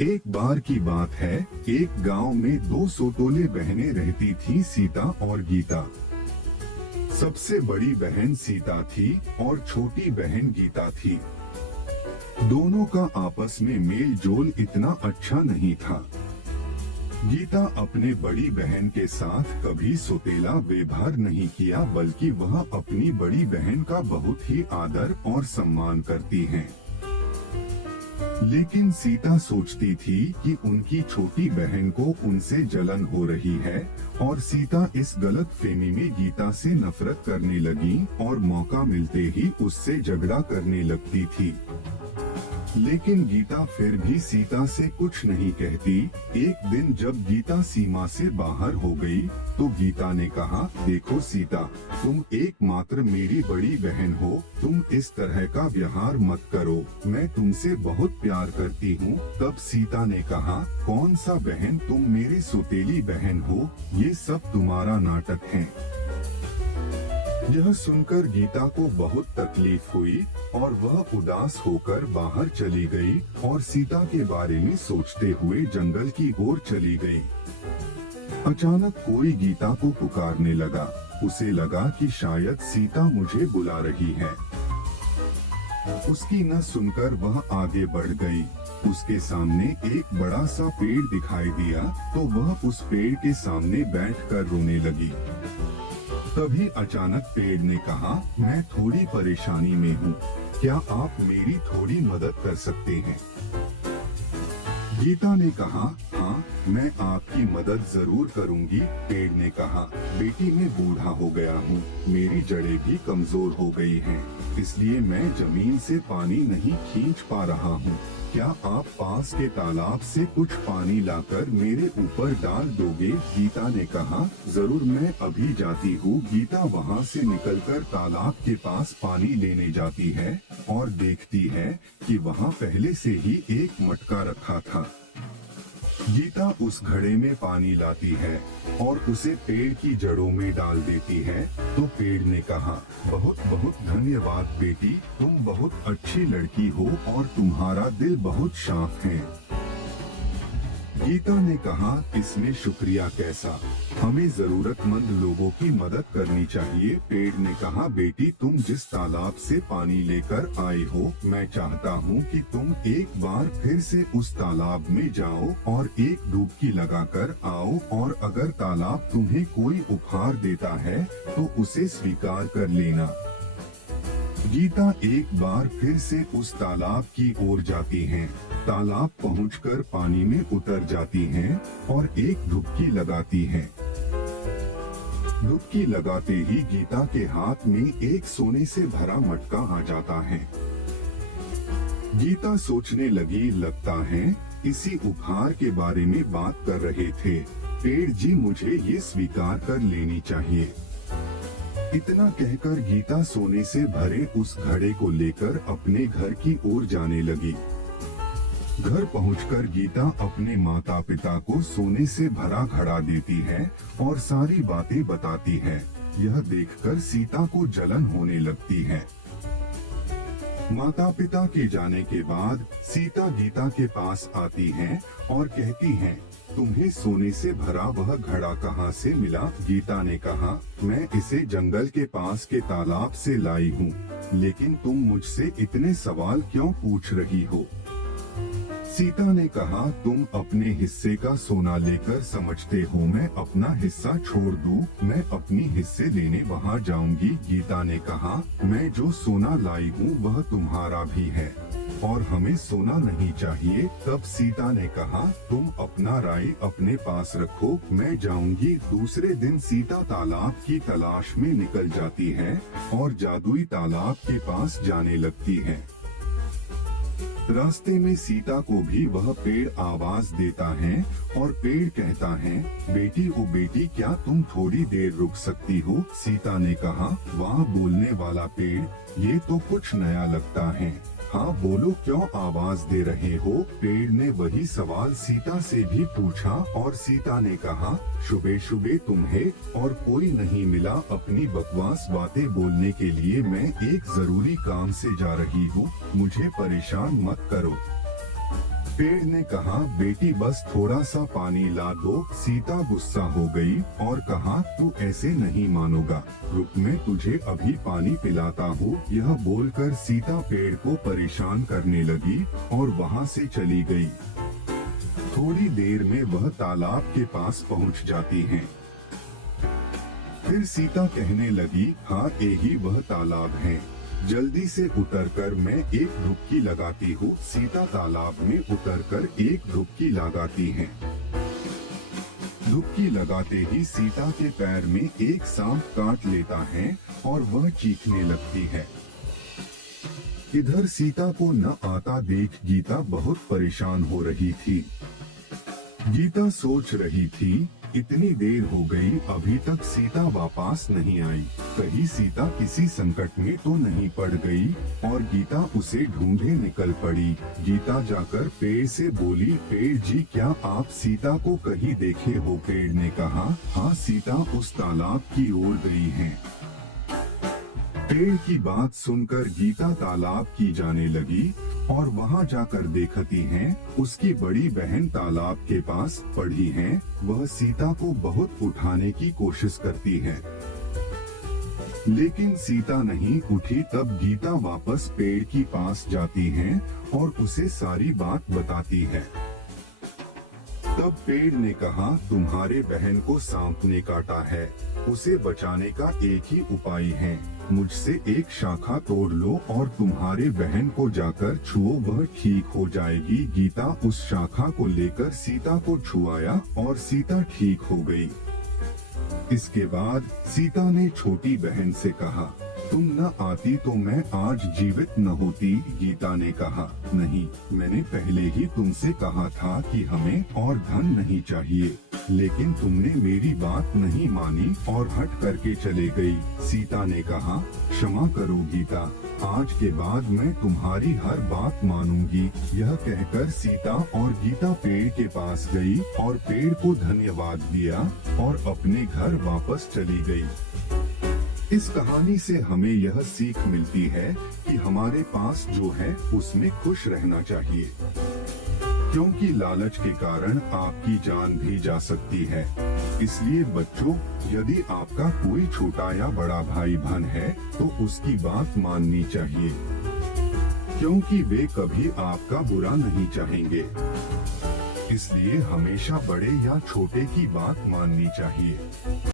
एक बार की बात है, एक गांव में दो सौतेली बहनें रहती थीं, सीता और गीता। सबसे बड़ी बहन सीता थी और छोटी बहन गीता थी। दोनों का आपस में मेल जोल इतना अच्छा नहीं था। गीता अपने बड़ी बहन के साथ कभी सौतेला व्यवहार नहीं किया, बल्कि वह अपनी बड़ी बहन का बहुत ही आदर और सम्मान करती हैं। लेकिन सीता सोचती थी कि उनकी छोटी बहन को उनसे जलन हो रही है और सीता इस गलतफहमी में गीता से नफरत करने लगी और मौका मिलते ही उससे झगड़ा करने लगती थी। लेकिन गीता फिर भी सीता से कुछ नहीं कहती। एक दिन जब गीता सीमा से बाहर हो गई, तो गीता ने कहा, देखो सीता, तुम एकमात्र मेरी बड़ी बहन हो, तुम इस तरह का व्यवहार मत करो, मैं तुमसे बहुत प्यार करती हूँ। तब सीता ने कहा, कौन सा बहन, तुम मेरी सौतेली बहन हो, ये सब तुम्हारा नाटक है। यह सुनकर गीता को बहुत तकलीफ हुई और वह उदास होकर बाहर चली गई और सीता के बारे में सोचते हुए जंगल की ओर चली गई। अचानक कोई गीता को पुकारने लगा। उसे लगा कि शायद सीता मुझे बुला रही है। उसकी न सुनकर वह आगे बढ़ गई। उसके सामने एक बड़ा सा पेड़ दिखाई दिया, तो वह उस पेड़ के सामने बैठकर रोने लगी। तभी अचानक पेड़ ने कहा, मैं थोड़ी परेशानी में हूँ, क्या आप मेरी थोड़ी मदद कर सकते हैं? गीता ने कहा, हाँ, मैं आपकी मदद जरूर करूँगी। पेड़ ने कहा, बेटी, मैं बूढ़ा हो गया हूँ, मेरी जड़ें भी कमजोर हो गई हैं, इसलिए मैं जमीन से पानी नहीं खींच पा रहा हूँ। क्या आप पास के तालाब से कुछ पानी लाकर मेरे ऊपर डाल दोगे? गीता ने कहा, जरूर, मैं अभी जाती हूँ। गीता वहाँ से निकलकर तालाब के पास पानी लेने जाती है और देखती है कि वहाँ पहले से ही एक मटका रखा था। गीता उस घड़े में पानी लाती है और उसे पेड़ की जड़ों में डाल देती है। तो पेड़ ने कहा, बहुत बहुत धन्यवाद बेटी, तुम बहुत अच्छी लड़की हो और तुम्हारा दिल बहुत साफ है। गीता ने कहा, इसमें शुक्रिया कैसा, हमें जरूरतमंद लोगों की मदद करनी चाहिए। पेड़ ने कहा, बेटी, तुम जिस तालाब से पानी लेकर आए हो, मैं चाहता हूँ कि तुम एक बार फिर से उस तालाब में जाओ और एक डुबकी लगाकर आओ, और अगर तालाब तुम्हें कोई उपहार देता है तो उसे स्वीकार कर लेना। गीता एक बार फिर से उस तालाब की ओर जाती हैं। तालाब पहुंचकर पानी में उतर जाती हैं और एक डुबकी लगाती हैं। डुबकी लगाते ही गीता के हाथ में एक सोने से भरा मटका आ जाता है। गीता सोचने लगी, लगता है इसी उपहार के बारे में बात कर रहे थे। पेड़ जी, मुझे ये स्वीकार कर लेनी चाहिए। इतना कहकर गीता सोने से भरे उस घड़े को लेकर अपने घर की ओर जाने लगी। घर पहुंचकर गीता अपने माता पिता को सोने से भरा घड़ा देती है और सारी बातें बताती है। यह देखकर सीता को जलन होने लगती है। माता पिता के जाने के बाद सीता गीता के पास आती हैं और कहती हैं, तुम्हें सोने से भरा वह घड़ा कहाँ से मिला? गीता ने कहा, मैं इसे जंगल के पास के तालाब से लाई हूँ, लेकिन तुम मुझसे इतने सवाल क्यों पूछ रही हो? सीता ने कहा, तुम अपने हिस्से का सोना लेकर समझते हो मैं अपना हिस्सा छोड़ दूं? मैं अपनी हिस्से लेने वहाँ जाऊंगी। गीता ने कहा, मैं जो सोना लाई हूँ वह तुम्हारा भी है और हमें सोना नहीं चाहिए। तब सीता ने कहा, तुम अपना राय अपने पास रखो, मैं जाऊंगी। दूसरे दिन सीता तालाब की तलाश में निकल जाती है और जादुई तालाब के पास जाने लगती है। रास्ते में सीता को भी वह पेड़ आवाज देता है और पेड़ कहता है, बेटी, ओ बेटी, क्या तुम थोड़ी देर रुक सकती हो? सीता ने कहा, वाह, बोलने वाला पेड़, ये तो कुछ नया लगता है। हाँ बोलो, क्यों आवाज दे रहे हो? पेड़ ने वही सवाल सीता से भी पूछा और सीता ने कहा, सुबह सुबह तुम्हें और कोई नहीं मिला अपनी बकवास बातें बोलने के लिए। मैं एक जरूरी काम से जा रही हूँ, मुझे परेशान मत करो। पेड़ ने कहा, बेटी बस थोड़ा सा पानी ला दो। सीता गुस्सा हो गई और कहा, तू ऐसे नहीं मानोगा, रुक मैं तुझे अभी पानी पिलाता हूँ। यह बोलकर सीता पेड़ को परेशान करने लगी और वहाँ से चली गई। थोड़ी देर में वह तालाब के पास पहुँच जाती हैं। फिर सीता कहने लगी, हाँ यही वह तालाब है, जल्दी से उतरकर मैं एक डुबकी लगाती हूँ। सीता तालाब में उतरकर एक डुबकी लगाती है। डुबकी लगाते ही सीता के पैर में एक सांप काट लेता है और वह चीखने लगती है। इधर सीता को न आता देख गीता बहुत परेशान हो रही थी। गीता सोच रही थी, इतनी देर हो गई अभी तक सीता वापस नहीं आई, कहीं सीता किसी संकट में तो नहीं पड़ गई। और गीता उसे ढूंढे निकल पड़ी। गीता जाकर पेड़ से बोली, पेड़ जी क्या आप सीता को कहीं देखे हो? पेड़ ने कहा, हाँ सीता उस तालाब की ओर गई है। पेड़ की बात सुनकर गीता तालाब की जाने लगी और वहाँ जाकर देखती हैं, उसकी बड़ी बहन तालाब के पास पड़ी है। वह सीता को बहुत उठाने की कोशिश करती है, लेकिन सीता नहीं उठी। तब गीता वापस पेड़ की पास जाती है और उसे सारी बात बताती है। तब पेड़ ने कहा, तुम्हारे बहन को सांप ने काटा है, उसे बचाने का एक ही उपाय है, मुझसे एक शाखा तोड़ लो और तुम्हारे बहन को जाकर छुओ, वह ठीक हो जाएगी। गीता उस शाखा को लेकर सीता को छुआया और सीता ठीक हो गई। इसके बाद सीता ने छोटी बहन से कहा, तुम न आती तो मैं आज जीवित न होती। गीता ने कहा, नहीं, मैंने पहले ही तुमसे कहा था कि हमें और धन नहीं चाहिए, लेकिन तुमने मेरी बात नहीं मानी और हट करके चले गई। सीता ने कहा, क्षमा करो गीता, आज के बाद मैं तुम्हारी हर बात मानूंगी। यह कहकर सीता और गीता पेड़ के पास गई और पेड़ को धन्यवाद दिया और अपने घर वापस चली गई। इस कहानी से हमें यह सीख मिलती है कि हमारे पास जो है उसमें खुश रहना चाहिए, क्योंकि लालच के कारण आपकी जान भी जा सकती है। इसलिए बच्चों, यदि आपका कोई छोटा या बड़ा भाई बहन है तो उसकी बात माननी चाहिए, क्योंकि वे कभी आपका बुरा नहीं चाहेंगे। इसलिए हमेशा बड़े या छोटे की बात माननी चाहिए।